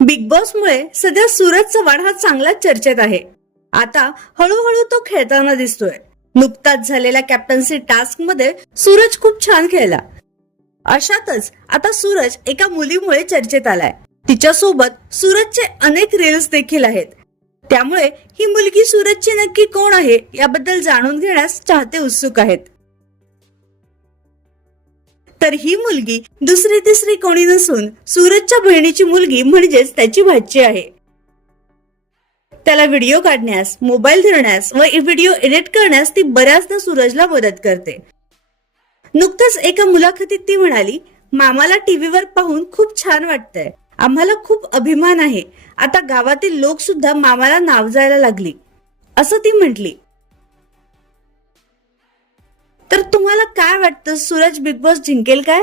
Big बॉसमुळे सध्या सूरज चव्हाण हा चांगलाच चर्चेत आहे. आता हळूहळू तो खेळताना दिसतोय. नुकताच झालेल्या कॅप्टन्सी टास्कमध्ये सूरज खूप छान खेळला. अशातच आता सूरज एका मुलीमुळे चर्चेत आलाय. तिच्यासोबत सूरजचे अनेक रील्स देखील आहेत. त्यामुळे ही मुलगी सूरजची नक्की कोण आहे याबद्दल जाणून घेण्यास चाहते उत्सुक आहेत. तर ही मुलगी दुसरी तिसरी कोणी नसून सूरजच्या बहिणीची मुलगी म्हणजेच त्याची भाची आहे. त्याला व्हिडिओ काढण्यास मोबाईल धरण्यास व व्हिडिओ एडिट करण्यास ती बऱ्याचदा सूरजला मदत करते. नुकतंच एका मुलाखतीत ती म्हणाली मामाला टीव्हीवर पाहून खूप छान वाटतंय. आम्हाला खूप अभिमान आहे. आता गावातील लोक सुद्धा मामाला नाव जायला लागली. असं ती म्हटली. काय वाटतं? सूरज बिग बॉस जिंकेल काय?